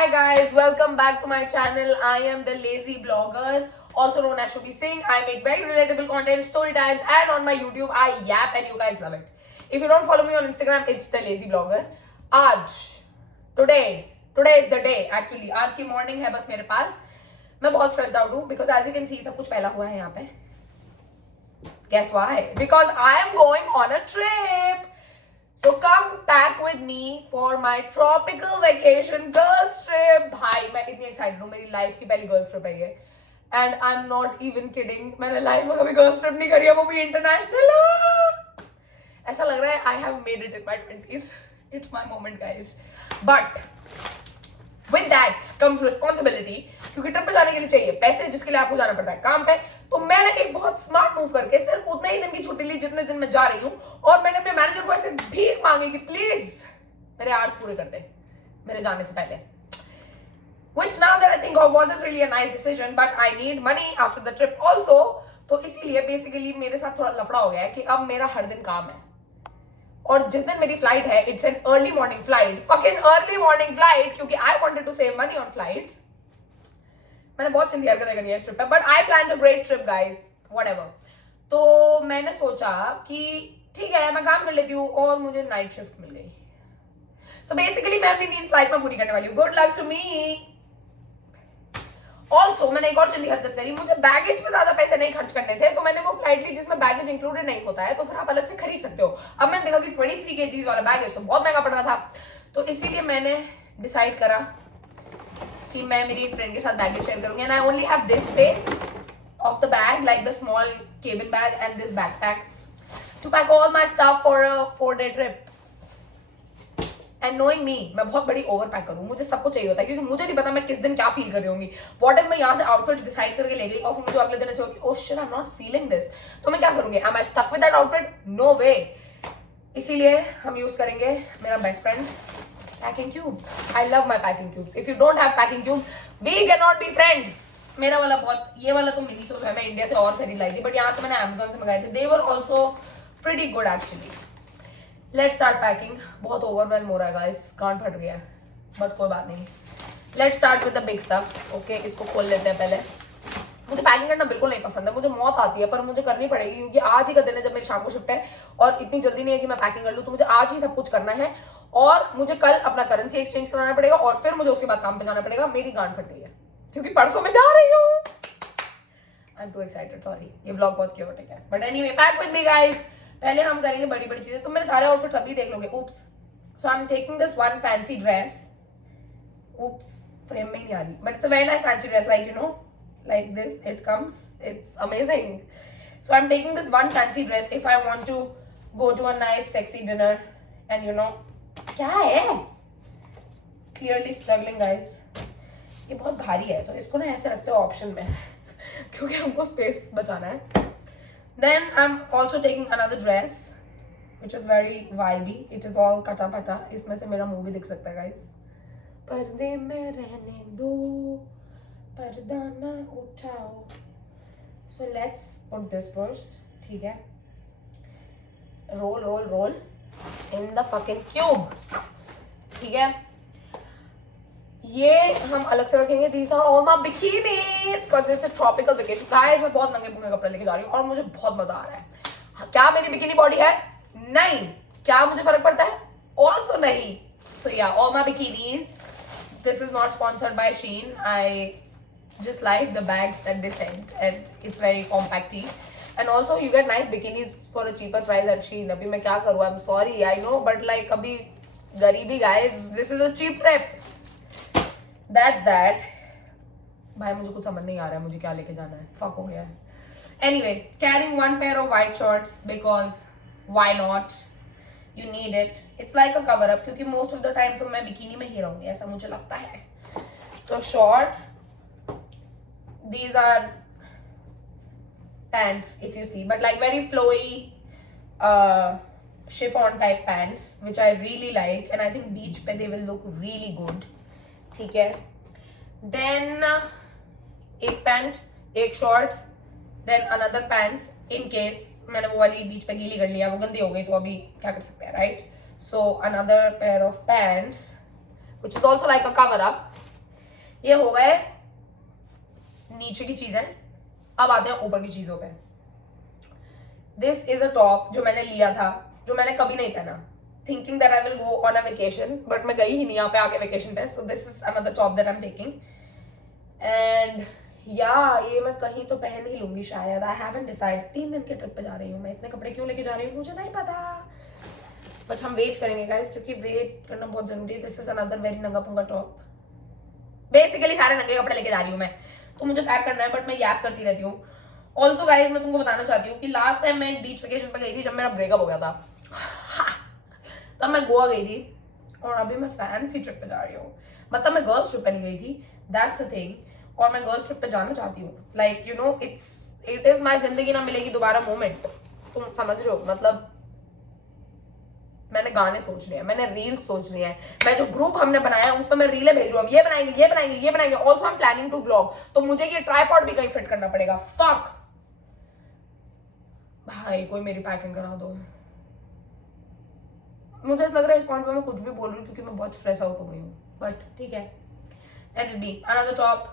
Hi guys, welcome back to my channel. I am the lazy blogger, also known as Shubhi Singh. I make very relatable content, story times, and on my YouTube I yap and you guys love it. If you don't follow me on Instagram, it's the lazy blogger. Today is the day actually. आज की morning है बस मेरे पास. मैं बहुत stressed out हूँ because as you can see सब कुछ फैला हुआ है यहाँ पे. Guess why? Because I am going on a trip. So come back with me for my tropical vacation girls trip. भाई मैं इतनी excited हूँ, मेरी life की पहली girls trip है ये. And I'm not even kidding. मैंने life में कभी girls trip नहीं करी है, वो भी international. ऐसा लग रहा है I have made it in my 20s. It's my moment guys. But with that comes responsibility. क्योंकि ट्रिप पे जाने के लिए चाहिए पैसे, जिसके लिए आपको जाना पड़ता है काम पे. तो मैंने एक बहुत स्मार्ट मूव करके सिर्फ उतने ही दिन की छुट्टी ली जितने दिन मैं जा रही हूँ, और मैंने अपने मैनेजर को ऐसे भीख मांगी कि प्लीज मेरे आवर्स पूरे कर दे मेरे जाने से पहले. Which now that I think of wasn't really a nice decision, but I need money after the trip also. तो इसीलिए बेसिकली मेरे साथ थोड़ा लफड़ा हो गया है कि अब मेरा हर दिन काम है, और जिस दिन मेरी फ्लाइट है it's an early morning flight, fucking early morning flight, क्योंकि I wanted to save money on flights. मैंने बहुत चिंदी हरकतें करी है इस ट्रिप पे, but I plan a great trip guys, whatever. तो मैंने सोचा कि ठीक है मैं काम कर लेती हूँ, और मुझे नाइट शिफ्ट मिल गई. सो बेसिकली मैं अपनी नींद फ्लाइट में पूरी करने वाली हूँ. Good luck to me. Also मैंने एक और चिंदी हरकत करी. मुझे बैगेज पे ज्यादा पैसे नहीं खर्च करने थे, तो मैंने वो फ्लाइट ली जिसमें बैगेज इंक्लूडेड नहीं होता है, तो फिर आप अलग से खरीद सकते हो. अब मैंने देखा कि 23 kg वाला बैगेज तो बहुत महंगा पड़ रहा था, तो इसीलिए मैंने डिसाइड करा कि मैं मेरी एक फ्रेंड के साथ बैगेज शेयर करूंगी. And I only have this space of the bag, like the small cabin bag and this backpack to pack all my stuff for a 4-day trip. And knowing me, मैं बहुत बड़ी over pack करूँ, मुझे सब कुछ चाहिए होता है, क्योंकि मुझे नहीं पता मैं किस दिन क्या फील कर रही होंगी. व्हाट इफ मैं यहाँ से आउटफिट डिसाइड करके ले गई और फिर मुझे अगले दिन ऐसे होगी, oh shit I am not feeling this, तो मैं क्या करूंगी? Am I stuck with that outfit? No way. इसीलिए हम यूज करेंगे मेरा best friend packing cubes. I love my packing cubes. If you don't have packing cubes we can not be friends. मेरा वाला बहुत, ये वाला तो मिनी सोस है, मैं इंडिया से और खरीद लाई थी, बट यहाँ से मैंने अमेजोन से मंगाए थे. They were also pretty good actually. Let's start packing. बहुत ओवरवेल्म हो रहा है गाइस, कान फट गया है, बट कोई बात नहीं. Let's start with the big stuff. Okay, इसको खोल लेते हैं पहले. मुझे पैकिंग करना बिल्कुल नहीं पसंद है, मुझे मौत आती है, पर मुझे करनी पड़ेगी क्योंकि आज ही का दिन है जब मेरी शाम को शिफ्ट है, और इतनी जल्दी नहीं है कि मैं पैकिंग कर लूँ. तो मुझे आज ही सब कुछ करना है, और मुझे कल अपना करेंसी एक्सचेंज कराना पड़ेगा, और फिर मुझे उसके बाद काम पे जाना पड़ेगा. मेरी गांड फट गई है क्योंकि परसों मैं जा रही हूँ. I am to excited, sorry, ये व्लॉग बहुत क्यूट है, but anyway pack with me guys. पहले हम करेंगे बड़ी बड़ी चीजें. तो मेरे सारे आउटफिट्स अभी देख लोगे. Oops. So I am taking this one fancy dress. Oops, frame में नहीं आ रही, but it's a very nice fancy dress, like you know, like this it comes. It's amazing. So I'm taking this one fancy dress if I want to go to a nice sexy dinner. And you know क्या है, clearly struggling guys. ये बहुत भारी है, तो इसको ना ऐसे रखते हो ऑप्शन में क्योंकि हमको स्पेस बचाना है. Then I'm also taking another dress which is very vibey. It is all कटा पटा. इसमें से मेरा मुंह भी दिख सकता है guys. पर्दे में रहने दो, पर्दा ना उठाओ. So let's put this first. ठीक है, roll in the fucking cube. ठीक है, ये हम अलग से रखेंगे. These are all my bikinis because it's a tropical vacation. Guys, मैं बहुत नंगे पुंगे कपड़े लेके जा रही हूँ और मुझे बहुत मजा आ रहा है. क्या मेरी बिकिनी बॉडी है? नहीं. क्या मुझे फर्क पड़ता है? Also नहीं. So yeah, all my bikinis. This is not sponsored by Shein. I just like the bags that they sent, and it's very compacty, and also you get nice bikinis for a cheaper price at Shein. अभी मैं क्या करूँ? I'm sorry, I know, but like अभी गरीबी guys, this is a cheap trip. That's that. भाई मुझे कुछ समझ नहीं आ रहा है मुझे क्या लेके जाना है, fuck हो गया है. Anyway, carrying one pair of white shorts because why not? You need it. It's like a cover up क्योंकि most of the time तो मैं बिकिनी में ही रहूँगी, ऐसा मुझे लगता है. तो shorts. These are pants if you see, but like very flowy chiffon type pants which I really like, and I think beach pe they will look really good. ठीक है. Then एक pant, एक shorts, then another pants in case मैंने वो वाली बीच पे गीली कर लिया, वो गंदी हो गई, तो अभी क्या कर सकते हैं, right? So another pair of pants which is also like a cover up. ये हो गए नीचे की चीजें, अब आते हैं ऊपर की चीजों पे। दिस इज अ टॉप जो मैंने लिया था, जो मैंने कभी नहीं पहना, thinking that I will go on a vacation, but मैं गई ही नहीं यहाँ पे आके वेकेशन पे। So this is another top that I am taking, and या ये मैं कहीं तो पहन ही लूंगी शायद, आई हैवंट डिसाइड। 3 दिन के ट्रिप पे जा रही हूँ मैं, इतने कपड़े क्यों लेके जा रही हूँ मुझे नहीं पता, बट हम वेट करेंगे गाइस, क्योंकि वेट करना बहुत जरूरी है। दिस इज अनदर वेरी नंगा पुंगा टॉप, बेसिकली सारे नंगे कपड़े लेके जा रही हूँ मैं, तो मुझे पैक करना है, बट मैं याद करती रहती हूँ। ऑल्सो गाइज मैं तुमको बताना चाहती हूँ कि लास्ट टाइम मैं एक बीच वेकेशन पे गई थी जब मेरा ब्रेकअप हो गया था तब मैं गोवा गई थी, और अभी मैं फैंसी ट्रिप पे जा रही हूँ। मतलब मैं गर्ल्स ट्रिप पे नहीं गई थी, दैट्स अ थिंग, और मैं गर्ल्स ट्रिप पे जाना चाहती हूँ। Like you no it is my जिंदगी ना मिलेगी दोबारा मोमेंट, तुम समझ रहे हो। मतलब मैंने गाने सोच लिए, मैंने रील्स सोच लिए, मैं जो ग्रुप हमने बनाया है उसमें मैं रीलें भेज रही हूँ, ये बनाएंगे ये बनाएंगे ये बनाएंगे। Also I am planning to vlog, तो मुझे ये ट्राइपॉड भी कहीं फिट करना पड़ेगा। फक भाई, कोई मेरी पैकिंग करा दो। मुझे ऐसा लग रहा है इस पॉइंट पे मैं कुछ भी बोल रही हूँ क्योंकि मैं बहुत स्ट्रेस आउट हो गई हूँ, बट ठीक है, let it be. Another top,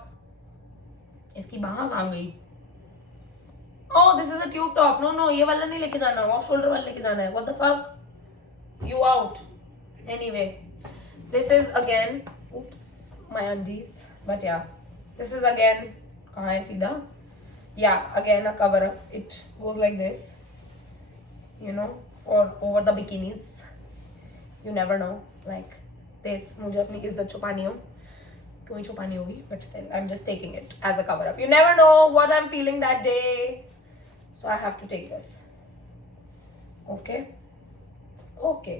इसकी बाह कहाँ गई? Oh this is a tube top, no no ये वाला नहीं लेके जाना, ऑफ शोल्डर वाला लेके जाना है। What the fuck, you out. Anyway, this is again, oops, my undies, but yeah, this is again, kahan hai seedha? Yeah, again a cover up. It goes like this, you know, for over the bikinis. You never know, like this. मुझे अपनी इज्जत छुपानी हो, क्यों ही छुपानी होगी, but still I'm just taking it as a cover up. You never know what I'm feeling that day, so I have to take this. Okay. Okay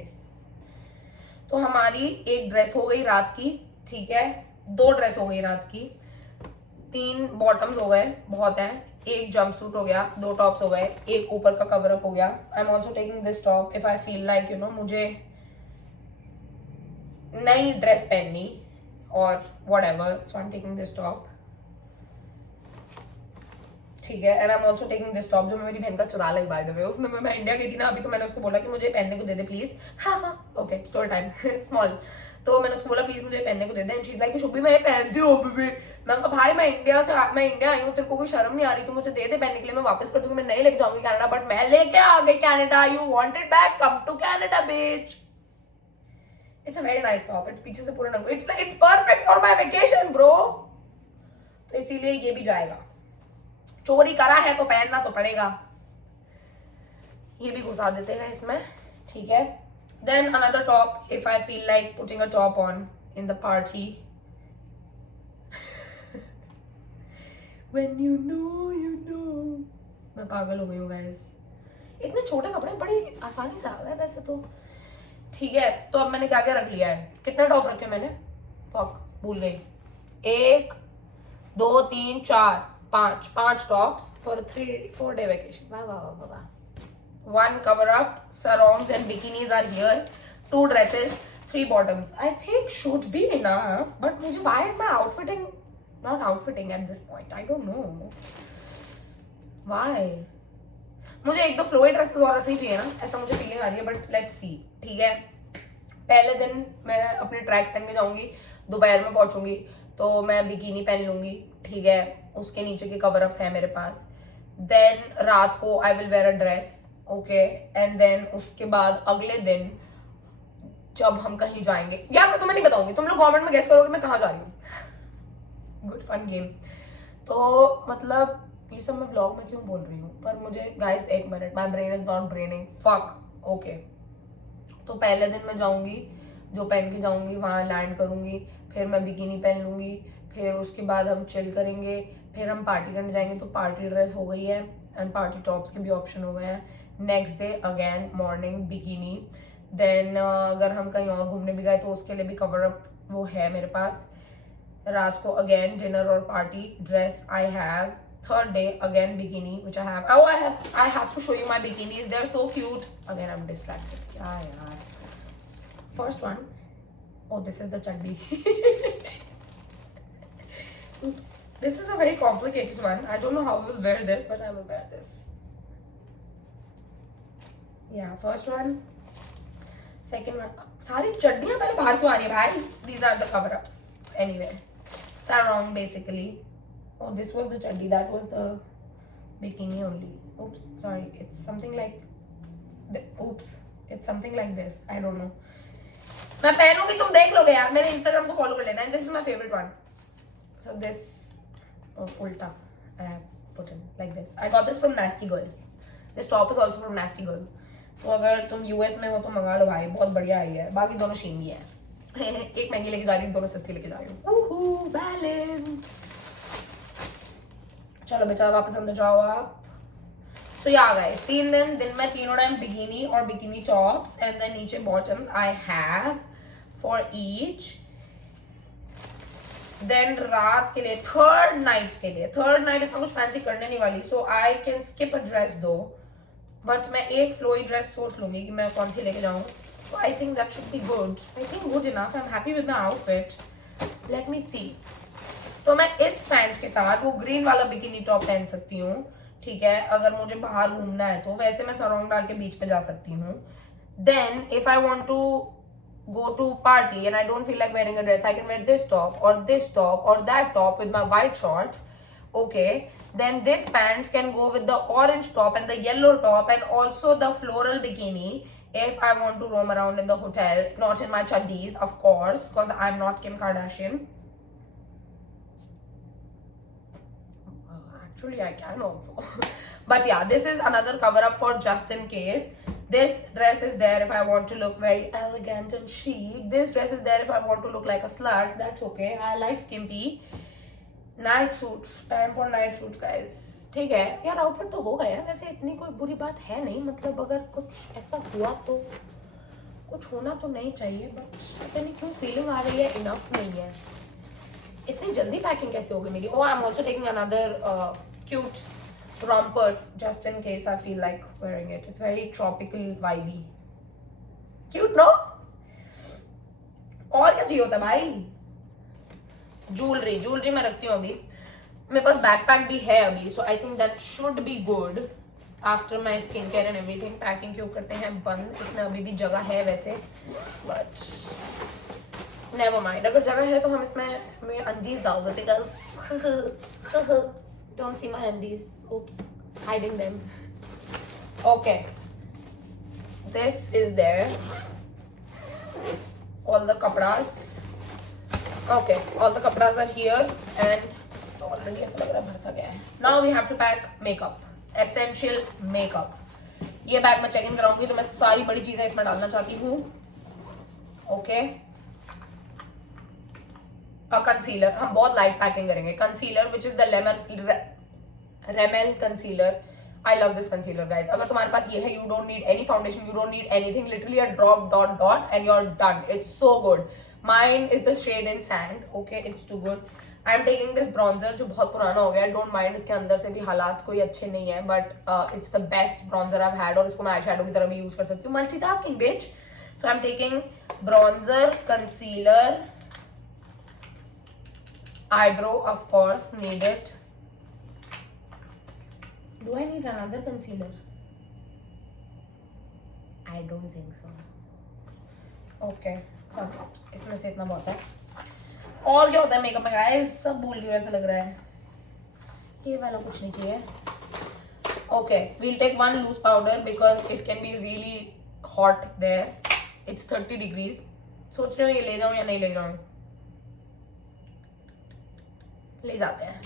तो हमारी एक dress हो गई रात की, ठीक है, 2 ड्रेस हो गई रात की, 3 बॉटम्स हो गए, बहुत है, 1 जंपसूट हो गया, 2 टॉप्स हो गए, 1 ऊपर का कवर अप हो गया। I am also taking this top if I feel like you no मुझे नई ड्रेस पहननी और whatever, so I am taking this top, ठीक है। And I am also taking this top जो मैं मेरी बहन का चुरा लाई बाय द वे, उसने मैं इंडिया गई थी ना अभी, तो मैंने उसको बोला कि मुझे पहनने को दे दे प्लीज। हाँ हाँ ओके स्टोरी टाइम स्मॉल, तो मैंने उसको बोला प्लीज मुझे पहनने को दे दे, एंड शी इज लाइक शुभ भी मैं पहनती हूँ अभी भी। मैं कहा भाई मैं इंडिया आई हूँ, तेरे को कोई शर्म नहीं आ रही, तो मुझे दे दे पहनने के लिए, मैं वापस कर दूंगी, मैं नहीं लेके जाऊंगी कनाडा, बट मैं लेके आ गई Canada. You want it back, come to Canada bitch. It's a very nice top, it's पीछे से पूरा नंगा, it's perfect for my vacation bro, तो इसीलिए ये भी जाएगा। चोरी करा है तो पहनना तो पड़ेगा, ये भी घुसा देते हैं इसमें, ठीक है। Then another top, if I feel like putting a top on in the party, when you know. मैं पागल हो गई हूँ गाइस, इतने छोटे कपड़े बड़ी आसानी से आ गए वैसे तो, ठीक है। तो अब मैंने क्या क्या रख लिया है, कितने टॉप रखे मैंने, फक भूल गई, 1 2 3 4 5 टॉप्स फॉर 3-4 day vacation. वाह वाह वाह वाह। 1 cover up, sarongs and bikinis are here. 2 dresses, 3 bottoms. I think should be enough, but मुझे why is my outfitting not outfitting at this point? I don't know why. मुझे 1-2 flowy dresses और रखनी चाहिए ना, ऐसा मुझे फीलिंग आ रही है, बट लेट्स सी, ठीक है। पहले दिन मैं अपने ट्रैक्स पहन के जाऊंगी, दोपहर में पहुंचूंगी तो मैं बिकिनी पहन लूंगी, ठीक है, उसके नीचे के कवर अप्स है मेरे पास। देन रात को I will wear a dress, okay, and then उसके बाद अगले दिन जब हम कहीं जाएंगे, यार मैं तुम्हें नहीं बताऊंगी, तुम लोग गवर्नमेंट में गेस करोगे मैं कहाँ जा रही हूँ। Good fun game. तो मतलब ये सब मैं व्लॉग में क्यों बोल रही हूँ, पर मुझे guys 1 minute, my brain is not braining, fuck. Okay तो पहले दिन मैं जाऊंगी, जो पहन के जाऊंगी वहां लैंड करूंगी, फिर मैं बिकिनी पहन लूंगी, फिर उसके बाद हम चिल करेंगे, फिर हम पार्टी करने जाएंगे, तो पार्टी ड्रेस हो गई है एंड पार्टी टॉप्स के भी ऑप्शन हो गए हैं। Next day again morning bikini, then अगर हम कहीं और घूमने भी गए तो उसके लिए भी कवर अप वो है मेरे पास। रात को अगेन डिनर और party dress I have. Third day again bikini which I have. Oh I have to show you my bikinis, they're so cute. Again I'm distracted, kya yaar. First one, oh this is the chaddi. Oops, this is a very complicated one, I don't know how I will wear this, but I will wear this. Yeah, first one, second one, सारी चड्डियां पहले बाहर क्यों आ रही है भाई, these are the cover ups anyway. sarong basically. Oh, this was the chaddi, that was the bikini only. Oops, sorry, it's something like it's something like this, I don't know. मैं पहनूंगी तुम देख लोगे यार, मेरे इंस्टाग्राम को follow कर लेना. And this is my favorite one. So this ulta I have put in like this. I got this from Nasty Girl. This top is also from Nasty Girl. तो अगर तुम यूएस में हो तो मंगा लो भाई, बहुत बढ़िया आई है. बाकी दोनों शेम ही है. एक महंगी लेके जा रही हूँ, दोनों सस्ती लेके जा रही हूँ. बैलेंस. चलो बेटा वापस अंदर जाओ आप. So yeah guys, 3 दिन में तीनों टाइम बिकिनी और बिकिनी टॉप्स एंड देन नीचे bottoms I have for each. Then रात के लिए, थर्ड नाइट इतना कुछ फैंसी करने नहीं वाली, so I can skip a dress दो, बट मैं एक फ्लोई ड्रेस सोच लूंगी कि मैं कौन सी लेके जाऊँ. So I think that should be good. I think good enough. I'm happy with my outfit. Let me see. तो मैं इस पैंट के साथ वो ग्रीन वाला बिकिनी टॉप पहन सकती हूँ, ठीक है, अगर मुझे बाहर घूमना है तो. वैसे मैं सरौंग डाल के बीच पे जा सकती हूँ. Then if I want to go to party and I don't feel like wearing a dress, I can wear this top or that top with my white shorts. Okay, then this pants can go with the orange top and the yellow top and also the floral bikini if I want to roam around in the hotel, not in my chaddis of course because I'm not Kim Kardashian. Actually I can also. But yeah, this is another cover up for just in case. This dress is there if I want to look very elegant and chic. This dress is there if I want to look like a slut. That's okay. I like skimpy. Night suits. Time for night suits guys. ठीक है यार, outfit तो हो गया. वैसे इतनी कोई बुरी बात है नहीं, मतलब अगर कुछ ऐसा हुआ तो कुछ होना तो नहीं चाहिए, बट पता नहीं क्यों फीलिंग आ रही है इनफ नहीं है. इतनी जल्दी पैकिंग कैसे हो गई मेरी. Oh, I'm also taking another cute romper just in case I feel like wearing it. It's very tropical vibey. Cute no? और क्या चाहिए होता भाई. ज्वेलरी मैं रखती हूँ अभी. मेरे पास बैकपैक भी है अभी, so I think that should be good after my skincare and everything. Packing क्यों करते हैं बंद, इसमें अभी भी जगह है वैसे, but never mind. अगर जगह है तो हम इसमें मेरे अंडीज डाल देते guys. Don't see my undies. Oops, hiding them. Okay, this is there. All the kapras. Okay, all the kapras are here and already ऐसा लग रहा है भर सा गया है. Now we have to pack makeup. Essential makeup. ये bag मैं चेक इन कराऊंगी तो मैं सारी बड़ी चीजें इसमें डालना चाहती हूँ. Okay. कंसीलर हम बहुत लाइट पैकिंग करेंगे. Concealer which is the Rimmel concealer. I love this concealer guys. अगर तुम्हारे पास ये है, you don't need any foundation, you don't need anything, literally a drop dot and you are done. It's so good. Mine is the shade in sand. Okay, it's too good. I am taking this bronzer जो बहुत पुराना हो गया. Don't mind, इसके अंदर से भी हालात कोई अच्छे नहीं है, but it's the best bronzer I have had, और इसको मैं आई शैडो की तरह भी यूज कर सकती हूँ. Multitasking bitch. So I am taking bronzer, concealer, eyebrow of course, need it. Do I need another concealer? I don't think so. Okay, इसमें से इतना बहुत है. और क्या होता है मेकअप में गाइस, सब भूल गई ऐसा लग रहा है. ये वाला कुछ नहीं चाहिए. Okay, we'll take one loose powder because it can be really hot there. It's 30 degrees. सोच रहे हो ये ले जाऊं या नहीं ले जाऊं. ले जाते हैं,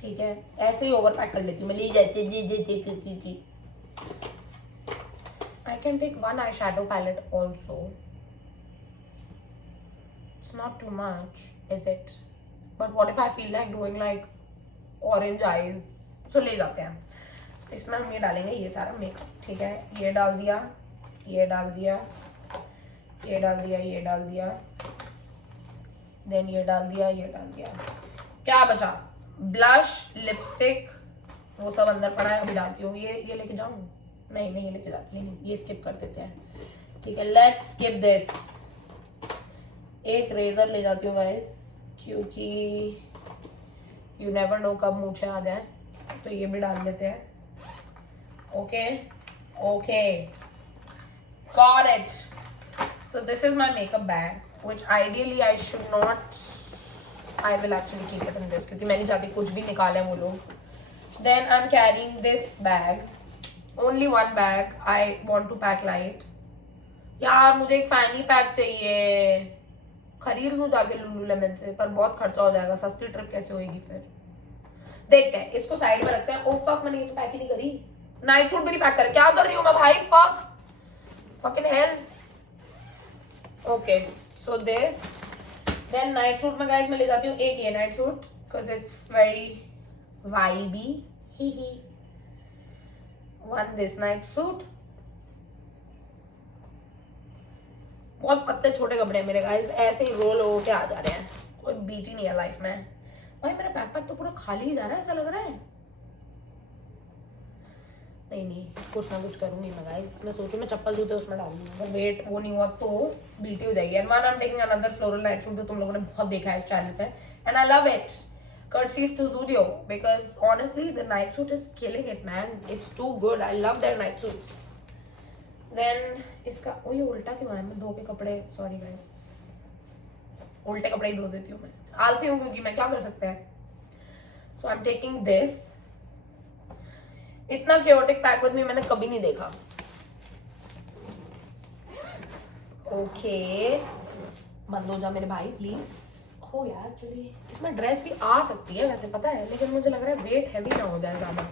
ठीक है. ऐसे ही ओवर पैक कर लेती हूँ मैं. ले जाते जी. I can take one eyeshadow palette also. It's not too much, is it? But what if I feel like doing like orange eyes? So ले जाते हैं. इसमें हम ये डालेंगे ये सारा मेकअप, ठीक है. ये डाल दिया, ये डाल दिया, ये डाल दिया, ये डाल दिया, देन ये डाल दिया, ये डाल दिया. क्या बचा? ब्लश, लिपस्टिक, वो सब अंदर पड़ा है, अभी डालती हूँ. ये लेके जाऊँ? नहीं ये लेके जाती नहीं, ये स्किप कर देते हैं, ठीक है. Let's skip this. एक रेजर ले जाती हूँ गाइस, क्योंकि यू नेवर नो कब मूछे आ जाए, तो ये भी डाल देते हैं. Okay, got it. So this is my makeup bag, which ideally I should not I will actually keep it in this क्योंकि मैंने जाके कुछ भी निकाला है वो लोग. Then I'm carrying this bag. Only one bag. I want to pack light. यार मुझे एक फैनी पैक चाहिए. खरीद लूँ जाके लुलुलेमन से, पर बहुत खर्चा हो जाएगा. सस्ती ट्रिप कैसे होएगी फिर. देखते हैं, इसको साइड में रखते हैं. ओह फक, मैंने ये तो पैक ही नहीं करी. नाइट सूट भी नहीं पैक कर. क्या कर रही हूँ मैं भाई. Fuck, fucking hell. Okay, so this. Then night suit में गाइस मैं ले जाती हूँ एक ये night suit because it's very vibey. ही वन दिस नाइट सूट. बहुत पत्ते छोटे कपड़े मेरे गाइस, ऐसे ही रोल हो के आ जा रहे हैं. कोई बीट ही नहीं है लाइफ में. भाई मेरा बैकपैक तो पूरा खाली ही जा रहा है, ऐसा लग रहा है. नहीं कुछ ना कुछ करूंगी मैं गाइस. मैं सोचूं मैं चप्पल जूते उसमें डालूंगी, अगर वेट वो नहीं हुआ तो बीटी हो जाएगी. And one I am taking another floral night suit जो तुम लोगों ने बहुत देखा है इस चैनल पे, and I love it. Courtesies to Zudio because honestly the night suit is killing it man. It's too good. I love their night suits. Then इसका ओ ये उल्टा क्यों है. मैं धो के कपड़े, सॉरी गाइस, उल्टे कपड़े ही धो देती हूँ मैं. आलसी हूँ क्योंकि मैं, क्या कर सकते हैं. सो आई एम टेकिंग दिस. इतना क्योटिक पैक विद मी मैंने कभी नहीं देखा. ओके बंद हो जा मेरे भाई प्लीज. हो यार एक्चुअली इसमें ड्रेस भी आ सकती है वैसे, पता है, लेकिन मुझे लग रहा है वेट हैवी ना हो जाए ज्यादा.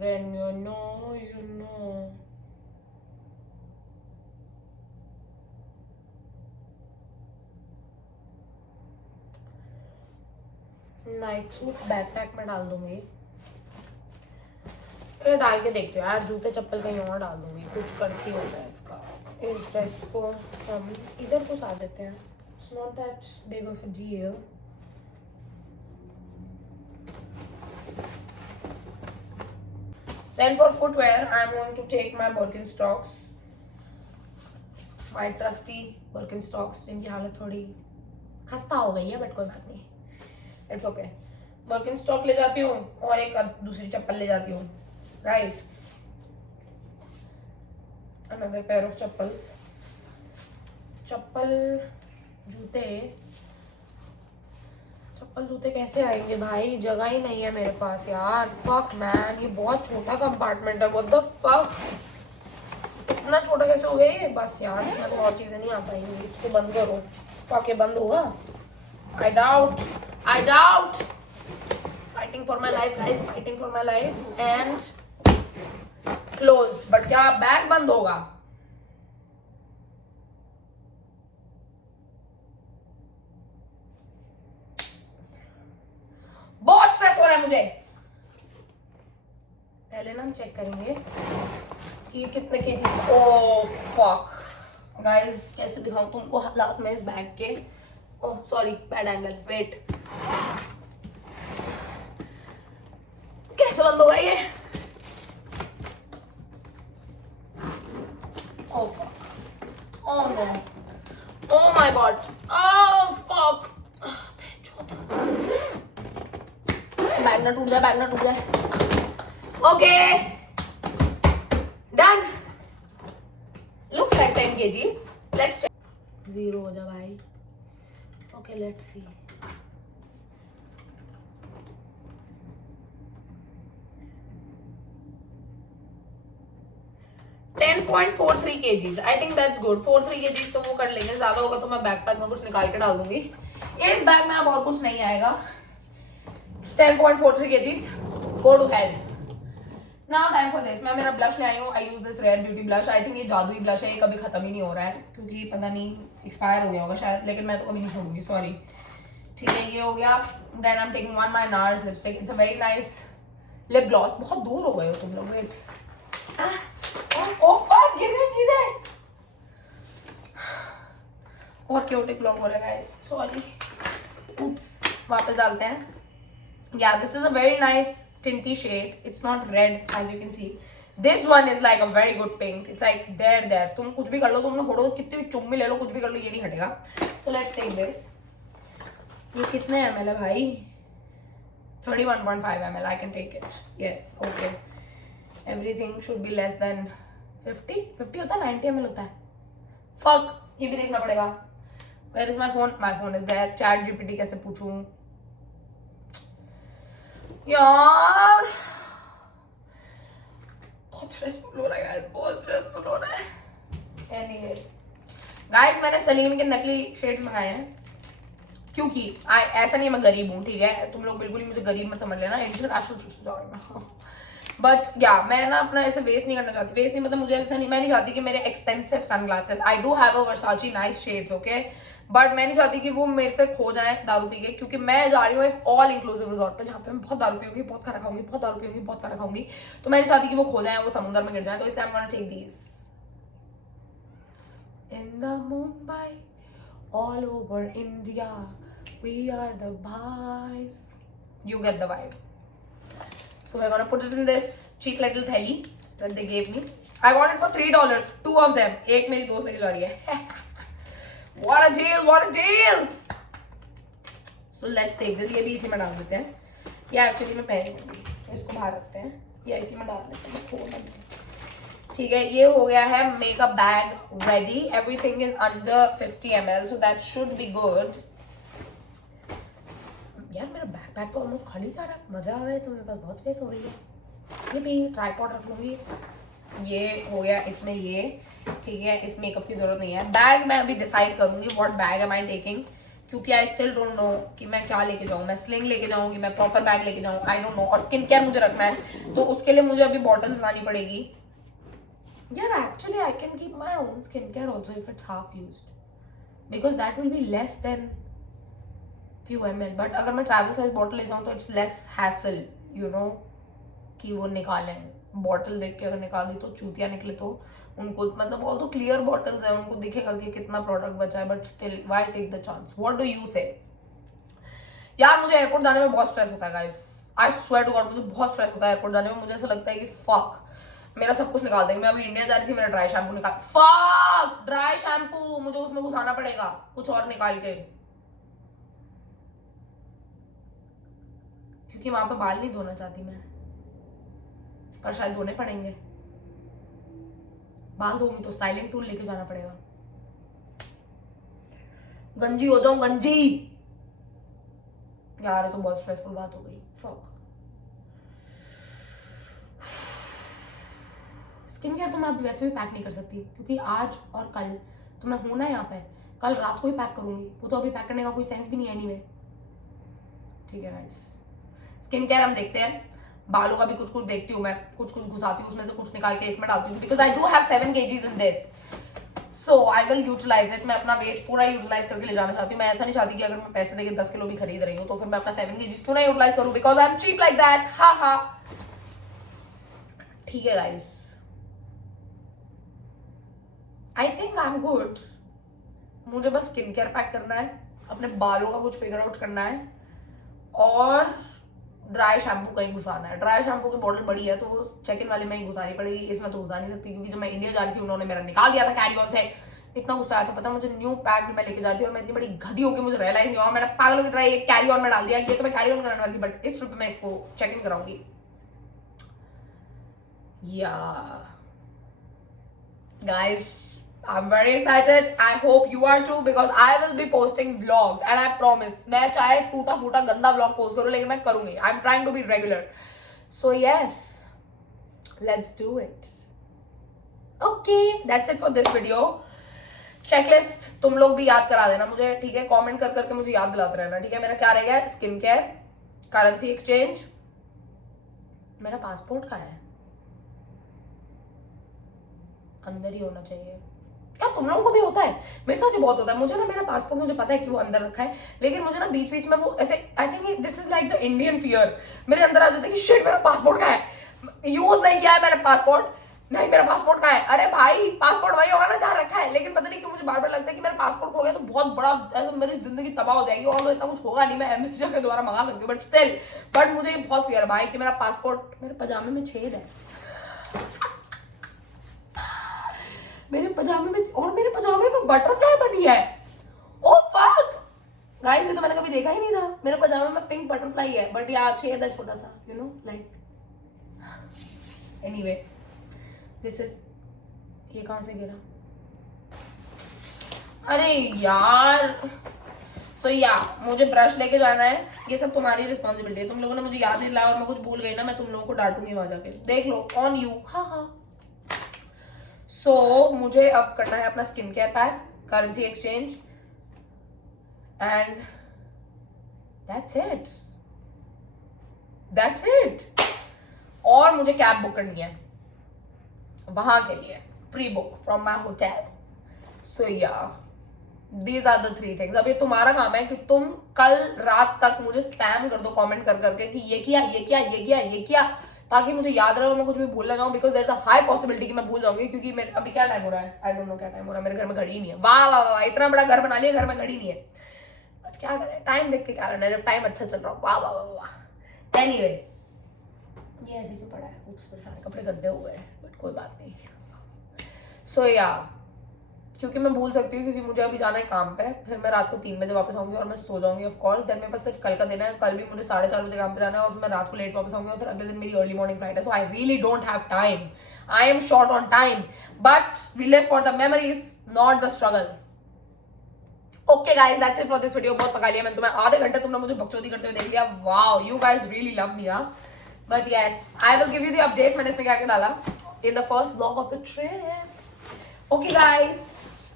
When you know, you know. Night suits backpack में डाल दूंगी. ये डाल के देखती हूँ यार. जूते चप्पल कहीं और डाल दूंगी. कुछ करती होता है इसका. इस ड्रेस को हम इधर को सा देते हैं. It's not that big of a deal. Then for footwear, I'm going to take my Birkenstocks. My trusty Birkenstocks, जिनकी हालत थोड़ी खस्ता हो गई है, बट कोई बात नहीं. It's okay. Birkenstock ले जाती हूँ और एक दूसरी चप्पल ले जाती हूँ. Right. Another pair of chappals. चप्पल जूते कैसे आएंगे भाई. जगह ही नहीं है मेरे पास यार. फक मैन, ये बहुत छोटा कंपार्टमेंट है. व्हाट द फक, इतना छोटा कैसे हो गया ये. बस यार इसमें तो और चीजें नहीं आ पाएंगी. इसको बंद करो. फक, ये बंद होगा. I doubt. Fighting for my life guys, fighting for my life. And close. But क्या बैग बंद होगा. बहुत स्ट्रेस हो रहा है मुझे. पहले ना हम चेक करेंगे कि ये कितने केजी. ओह फक गाइस, कैसे दिखाऊं तुमको हालात में इस बैग के. Oh sorry, bad angle. Wait, कैसे बंद होगा ये. Oh fuck. Oh no. Oh my god. Oh fuck. Bag ना टूट जाए. Okay done. Looks like 10 kgs. Let's check. 0 हो जा भाई. Okay let's see. $10.43 kgs. I think that's good. 43 kgs तो वो कर लेंगे. ज्यादा होगा तो मैं बैकपैक में कुछ निकाल के डाल दूंगी. इस बैग में अब और कुछ नहीं आएगा. 10.43 kgs. Go to hell. Now time for this. मैं मेरा ब्लश ले आई हूँ. I use this Rare Beauty blush. I think ये जादुई ब्लश है. ये कभी खत्म ही नहीं हो रहा है क्योंकि पता नहीं एक्सपायर हो गया होगा शायद, लेकिन मैं तो कभी नहीं छोड़ूंगी. सॉरी. ठीक है, ये हो गया. Then I'm taking one my NARS lipstick. It's a very nice lip gloss. बहुत दूर हो गए हो तुम लोग. Wait. गिर रही चीजें. और क्यूटिक ब्लॉग हो रहा है गाइस. सॉरी. Oops. वापस डालते हैं. Yeah, this is a very nice tinty shade. It's not red as you can see. This one is like a very good pink. It's like there. तुम कुछ भी कर लो, तुम होड़ो कितनी भी चुम्मी ले लो, कुछ भी कर लो, ये नहीं हटेगा. So let's take this. ये कितने ml है भाई. 31.5 ml. I can take it. Yes, okay. Everything should be less than 50 होता है. 90 ml होता है. Fuck. ये भी देखना पड़ेगा। Where is my phone? My phone is there. Chat GPT कैसे पूछूं यार, बहुत स्ट्रेसफुल हो रहा है गाइस, बहुत स्ट्रेसफुल हो रहा है। एनीवे गाइस, मैंने सलीम के नकली शेड्स मंगाए हैं क्योंकि ऐसा नहीं मैं गरीब हूँ, ठीक है, तुम लोग बिल्कुल ही मुझे गरीब मत समझ लेना, इंटरनेशनल। बट या मैं ना अपना ऐसे वेस्ट नहीं करना चाहती, वेस्ट नहीं मतलब मुझे ऐसा नहीं, मैं नहीं चाहती कि मेरे expensive sunglasses, I do have a Versace nice shades, okay, but मैं नहीं चाहती कि वो मेरे से खो जाए दारू पी के, क्योंकि मैं जा रही हूँ एक ऑल इंक्लूसिव रिजॉर्ट पे जहाँ पे मैं बहुत दारू पीऊंगी, बहुत खाना खाऊंगी, बहुत दारू पीऊंगी, बहुत खाना खाऊंगी, तो मैं नहीं चाहती कि वो खो जाए, वो समुद्र में गिर जाए, तो इसलिए I am gonna take these in the Mumbai all over India, we are the boys, you get the vibe. So we're gonna put it in this cheap little theli that they gave me. I got it for $3, 2 of them. एक मेरी दोस्त लेके जा रही है। What a deal, what a deal. So let's take this. ये भी इसी में डाल देते हैं, ये एक्चुअली मैं पहनूंगी, इसको बाहर रखते हैं या इसी में डाल देते हैं, ठीक है। ये हो गया है makeup bag ready, everything is under 50 ml, so that should be good. यार मेरा बैकपैक तो ऑलमोस्ट खाली जा रहा है, मजा आ गया, तो मेरे पास बहुत स्पेस हो गई है। ये भी ट्राइपॉड रख लूंगी, ये हो गया इसमें ये, ठीक है, इस मेकअप की जरूरत नहीं है। बैग मैं अभी डिसाइड करूंगी what bag am I taking, क्योंकि आई स्टिल डोंट नो कि मैं क्या लेके जाऊँ, मैं स्लिंग लेके जाऊँ कि मैं प्रॉपर बैग लेके जाऊँ, आई डोंट नो। और स्किन केयर मुझे रखना है, तो उसके लिए मुझे अभी बॉटल्स लानी पड़ेगी। Yeah, actually I can keep my own skincare also if it's half used, because that will be less than few ml. But अगर मैं travel size bottle ले जाऊँ तो it's less hassle, you know, कि वो निकालें, बॉटल देख के अगर निकाल दी तो चूतिया निकले तो उनको, मतलब ऑल तो क्लियर बॉटल्स है, उनको दिखेगा कि कितना प्रोडक्ट बचा है, but still why take the chance, what do you say. यार मुझे एयरपोर्ट जाने में बहुत स्ट्रेस होता है guys, I swear to God, मुझे बहुत स्ट्रेस होता है एयरपोर्ट जाने में। मुझे ऐसा लगता है कि फक मेरा सब कुछ निकाल देंगे। मैं अभी इंडिया जा रही थी, मेरा ड्राई शैम्पू निकाल, फक ड्राई शैम्पू मुझे उसमें घुसाना पड़ेगा कुछ और निकाल के, क्योंकि वहां पे बाल नहीं धोना चाहती मैं, पर शायद धोने पड़ेंगे। बाल धोऊंगी तो स्टाइलिंग टूल लेके जाना पड़ेगा, गंजी हो जाऊं गंजी। यार ये तो बहुत स्ट्रेसफुल बात हो गई, फक। स्किन केयर तो मैं अब वैसे भी पैक नहीं कर सकती, क्योंकि आज और कल तो मैं हूं ना यहाँ पे, कल रात को ही पैक करूंगी, वो तो अभी पैक करने का कोई सेंस भी नहीं है एनीवे, ठीक है गाइस। स्किन केयर हम देखते हैं, बालों का भी कुछ कुछ देखती हूँ मैं, कुछ कुछ घुसाती हूँ उसमें से, कुछ निकाल के इसमें डालती हूँ, because I do have 7 kgs in this, so I will utilize it. मैं अपना वेट पूरा यूटिलाइज करके ले जाना चाहती हूँ। मैं ऐसा नहीं चाहती कि अगर मैं पैसे देके 10 किलो भी खरीद रही हूँ तो फिर मैं अपना 7 kgs क्यों ना यूटिलाइज करूँ, because I am cheap like that, हा हा, ठीक है guys. I think I am good, मुझे बस स्किन केयर पैक करना है, अपने बालों का कुछ फिगर आउट करना है, और ड्राई शैम्पू कहीं घुसाना है। ड्राई शैम्पू की बोतल बड़ी है तो वो चेक इन वाले में ही घुसानी पड़ेगी, इसमें तो घुसा नहीं सकती, क्योंकि जब मैं इंडिया जा रही थी उन्होंने मेरा निकाल दिया था कैरी ऑन से। इतना गुस्सा आया था, पता मुझे न्यू पैड मैं लेके जाती हूँ और मैं इतनी बड़ी गधी होगी, मुझे रियलाइज नहीं हुआ, मैंने पागलों की तरह ये कैरी ऑन में डाल दिया। ये तो मैं कैरी ऑन कराने वाली थी, बट इस ट्रिप में इसको चेक इन कराऊंगी। या guys, I'm very excited. I hope you are too, because I will be posting vlogs and I promise मैं चाहे टूटा फूटा गंदा vlog पोस्ट करूँ, लेकिन मैं करूंगी। I'm trying to be regular. So yes, let's do it. Okay, that's it for this video. Checklist तुम लोग भी याद करा देना मुझे, ठीक है, कमेंट कर करके मुझे याद दिलाते रहना, ठीक है। मेरा क्या रहेगा, स्किन केयर, करेंसी एक्सचेंज, मेरा पासपोर्ट कहाँ है, अंदर ही होना चाहिए। क्या तुम लोगों को भी होता है? मेरे साथ ही बहुत होता है। मुझे ना मेरा पासपोर्ट मुझे पता है कि वो अंदर रखा है, लेकिन मुझे ना बीच बीच में वो ऐसे, I think this is like the Indian fear, मेरे अंदर आ जाता है कि शिट मेरा पासपोर्ट कहाँ है, यूज नहीं किया है मैंने पासपोर्ट, नहीं मेरा पासपोर्ट कहाँ है। अरे भाई पासपोर्ट वही होगा ना जहाँ रखा है, लेकिन पता नहीं क्यों मुझे बार बार लगता है कि मेरा पासपोर्ट खो गया तो बहुत बड़ा ऐसा मेरी जिंदगी तबाह हो जाएगी। और इतना कुछ होगा नहीं, मैं एमबेसी जाकर दोबारा मंगा सकती हूँ, बट स्टिल, बट मुझे ये बहुत फियर है भाई कि मेरा पासपोर्ट, मेरे पजामे में छेद है मेरे पजामे में, और मेरे पजामे में बटरफ्लाई बनी है। ओह फक गाइस, ये तो मैंने कभी देखा ही नहीं था। मेरे पजामे में पिंक बटरफ्लाई है, बट यार छेद है छोटा सा, you know like. Anyway this is, ये कहां से गिरा, अरे यार सो या मुझे ब्रश लेके जाना है, ये सब तुम्हारी रिस्पॉन्सिबिलिटी है। तुम लोगों ने मुझे याद नहीं दिलाया और मैं कुछ भूल गई ना, मैं तुम लोगों को डांटूंगी वहां जाके, देख लो ऑन यू। हाँ हाँ। सो मुझे अब करना है अपना skin care pack, currency exchange, and that's it, that's it. और मुझे कैब बुक करनी है वहां के लिए, pre book from my hotel. So yeah these are the 3 things. अब ये तुम्हारा काम है कि तुम कल रात तक मुझे स्पैम कर दो कमेंट कर करके कि ये किया ये किया ये किया ये किया, ताकि मुझे याद रहे और मैं कुछ भी भूल ना जाऊं, because there is a high possibility कि मैं भूल जाऊंगी, क्योंकि मेरे अभी क्या टाइम हो रहा है, आई डोंट नो क्या टाइम हो रहा है, मेरे घर में घड़ी ही नहीं है। वाह वाह वाह, इतना बड़ा घर बना लिया, घर में घड़ी नहीं है, बट क्या करें, टाइम देख के क्या करना है जब टाइम अच्छा चल रहा हो। वाह वाह वाह वाह। एनीवे ये ऐसे क्यों पड़ा है, ऊपर सारे कपड़े गंदे हो गए, बट कोई बात नहीं। सो या क्योंकि मैं भूल सकती हूँ, क्योंकि मुझे अभी जाना है काम पे, फिर मैं रात को 3 बजे वापस आऊंगी और मैं सो जाऊंगी ऑफ कोर्स। देन मेरे पास सिर्फ कल का दिन है, कल भी मुझे 4:30 बजे काम पे जाना है और फिर मैं रात को लेट वापस आऊंगी और फिर अगले दिन मेरी अर्ली मॉर्निंग फ्लाइट है। So I really don't have time, I am short on time, but we live for the memories not the struggle. Okay guys, that's it for this video. बहुत पका लिया मैंने तुम्हें, आधे घंटे तुमने मुझे बकचोदी करते हुए देख लिया। Wow, you guys really love me यार। But yes, I will give you the update मैंने इसमें क्या क्या डाला in the first blog of the trip. Okay guys,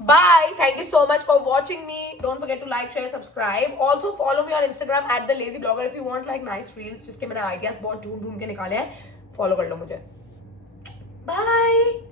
bye, thank you so much for watching me. Don't forget to like, share, subscribe. Also follow me on Instagram at the lazy blogger if you want like nice reels जिसके मैंने ideas बहुत ढूंढ ढूंढ के निकाले हैं, follow कर लो मुझे। Bye.